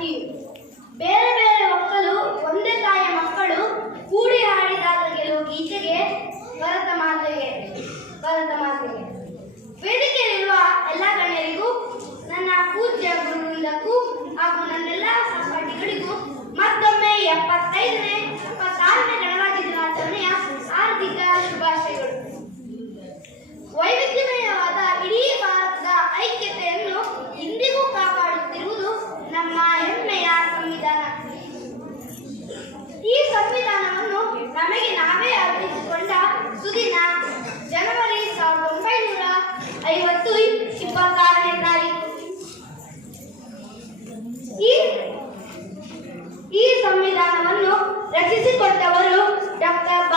ಹಾಡ್ತೀವಿ ಬೇರೆ ಬೇರೆ ಮಕ್ಕಳು ಒಂದೇ ತಾಯಿಯ ಮಕ್ಕಳು ಕೂಡಿ ಹಾಡಿದಾಗ ಗೆಲುವು ಗೀತೆಗೆ ಭರತ ಮಾತೆಗೆ ಭರತ ಐವತ್ತು ಇಪ್ಪತ್ತಾರು ಎಂದಾಯಿತು ಈ ಈ ಸಂವಿಧಾನವನ್ನು ರಚಿಸಿಕೊಟ್ಟವರು ಡಾಕ್ಟರ್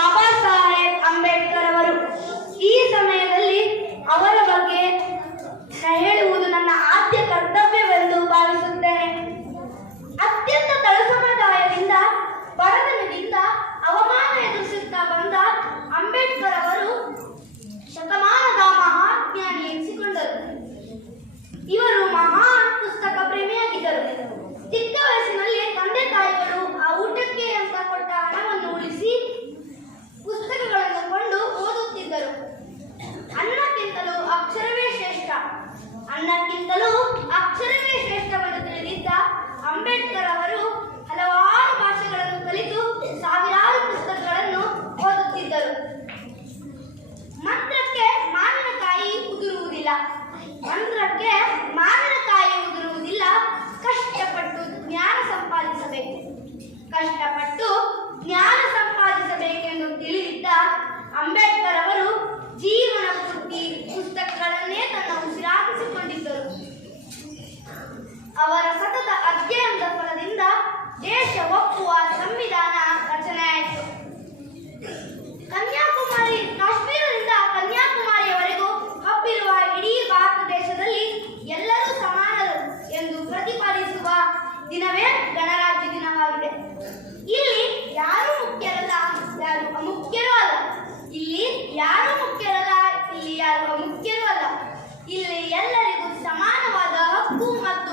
ದೇಶ ಒಪ್ಪುವ ಸಂವಿಧಾನ ರಚನೆ ಆಯಿತು. ಕನ್ಯಾಕುಮಾರಿ, ಕಾಶ್ಮೀರದಿಂದ ಕನ್ಯಾಕುಮಾರಿಯವರೆಗೂ ಹಬ್ಬಿರುವ ಇಡೀ ಭಾರತ ದೇಶದಲ್ಲಿ ಎಲ್ಲರೂ ಸಮಾನರು ಎಂದು ಪ್ರತಿಪಾದಿಸುವ ದಿನವೇ ಗಣರಾಜ್ಯ ದಿನವಾಗಿದೆ. ಇಲ್ಲಿ ಯಾರು ಮುಖ್ಯರಲ್ಲ? ಯಾರು ಅಮುಖ್ಯರೂ ಅಲ್ಲ. ಇಲ್ಲಿ ಯಾರು ಮುಖ್ಯರಲ್ಲ? ಇಲ್ಲಿ ಯಾರು ಅಮುಖ್ಯರೂ ಅಲ್ಲ. ಇಲ್ಲಿ ಎಲ್ಲರಿಗೂ ಸಮಾನವಾದ ಹಕ್ಕು ಮತ್ತು